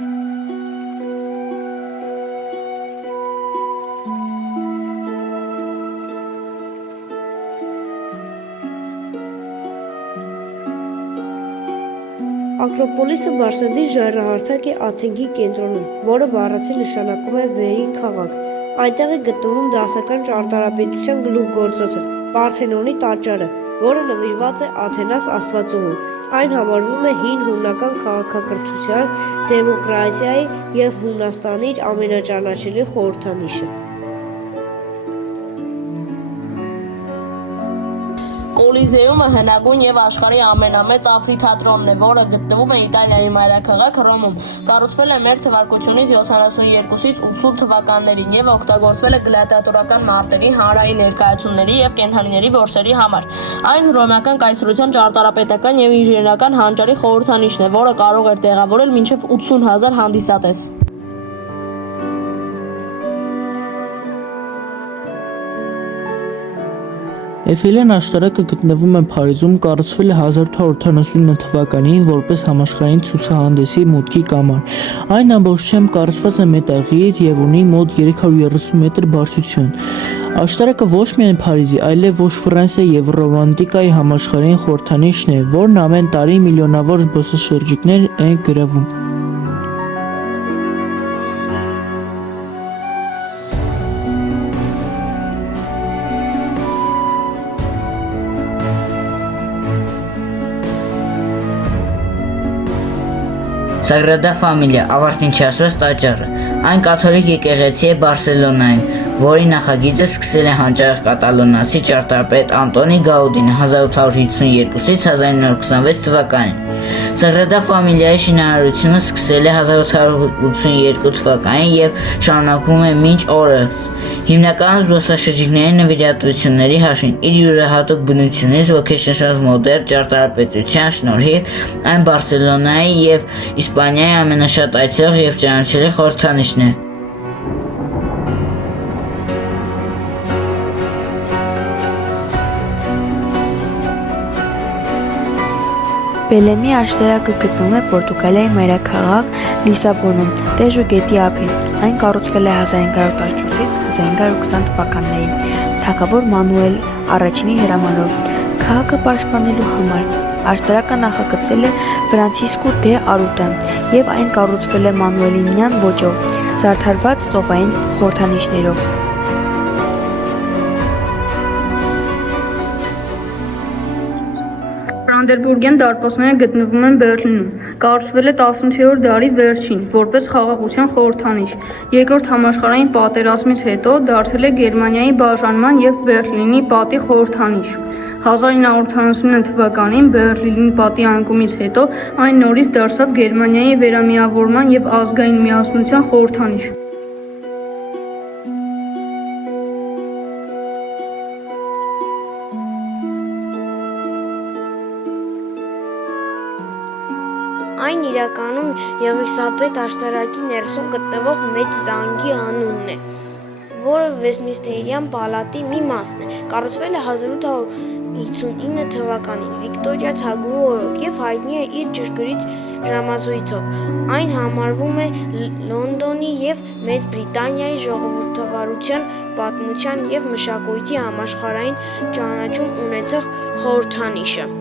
Ակրոպոլիսը Մարսելի ժայռահարթակ է Աթենքի կենտրոնում, որը բառացի նշանակում է վերին քաղաք։ Այնտեղ է գտնվում դասական ճարտարապետության գլուխգործոցը՝ Պարթենոնի տաճարը, որը նվիրված է Աթենաս աստվածուհուն։ Այն համարվում է հին հունական քաղաքակրթության, դեմոկրատիայի և Հունաստանի ամենաճանաչելի խորհրդանիշը։ Կոլիզեումը հնագույն և աշխարհի ամենամեծ ամֆիթատրոնն է, որը գտնվում է Իտալիայի մայրաքաղաք Հռոմում։ Կառուցվել է մ.թ. 72-ից 80 թվականներին և օգտագործվել է գլադիատորական մարտերի, հանրային ներկայացումների և կենդանիների որսերի համար։ Այն հռոմեական կայսրության ճարտարապետական և ինժեներական հանճարի խորհրդանիշն է, որը կարող էր տեղավորել մինչև 80,000 հանդիսատես։ Էյֆելյան աշտարակը գտնվում է Փարիզում, կառուցվել է 1889 թվականին որպես համաշխարհային ցուցահանդեսի մուտքի կամար։ Այն ամբողջությամբ կառուցված է մետաղից և ունի մոտ 330 մետր բարձրություն։ Աշտարակը ոչ միայն Փարիզի, այլև ոչ Ֆրանսիայի և ռոմանտիկայի համաշխարհային խորհրդանիշն է, որն ամեն տարի միլիոնավոր զբոսաշրջիկներ են գրավում։ Սագրադա Ֆամիլիա, ավարտին չասված տաճարը։ Այն կաթոլիկ եկեղեցի է Բարսելոնայում, որի նախագիծը սկսել է հանճարեղ կատալոնացի ճարտարապետ Անտոնի Գաուդին 1852-ից 1926 թվականին։ Սագրադա Ֆամիլիայի շինարարությունը սկսել է 1882 թվականին և շարունակվում է մինչ օրս։ Հիմնականում զբոսաշրջիկների նվիրատվությունների հաշվին, իր յուրահատուկ բնությունից ոգեշնչված մոդեռն ճարտարապետության շնորհիվ այն Բարսելոնայի և Իսպանիայի ամենաշատ այցելող և ճանաչելի խորհրդանիշն է։ Բելեմի աշտարակը գտնվում է Պորտուգալիայի մայրաքաղաք Լիսաբոնում, Տեժու գետի ափին։ Այն կառուցվել է 1514-ից 1520 թվականներին թագավոր Մանուել I-ի հրամանով։ Քաղաքը պաշտպանելու համար աշտարակը նախագծել է Ֆրանցիսկո դե Արուտը, և այն կառուցվել է մանուելինյան ոճով՝ զարդարված ծովային խորհրդանիշներով։ Բրանդենբուրգյան դարպասները գտնվում են Բերլինում։ Կառուցվել է 18-րդ դարի վերջին, որպես խաղաղության խորհրդանիշ։ Երկրորդ համաշխարհային պատերազմից հետո դարձել է Գերմանիայի բաժանման և Բերլինի պատի խորհրդանիշ։ 1989 թվականին Բերլինի պատի անկումից հետո այն նորից դարձավ Գերմանիայի վերամիավորման և ազգային միասնության խորհրդանիշ։ Այն իրականում Եղիսաբեթ աշտարակի ներսում գտնվող Մեծ զանգի անունն է, որը Վեսթմինսթերյան պալատի մի մասն է։ Կառուցվել է 1859 թվականին Վիկտորիա թագուհու օրոք և հայտնի է իր ճշգրիտ ժամազույցով։ Այն համարվում է Լոնդոնի և Մեծ Բրիտանիայի ժողովրդավարության, պատմության և մշակույթի համաշխարհային ճանաչում ունեցող խորհրդանիշը։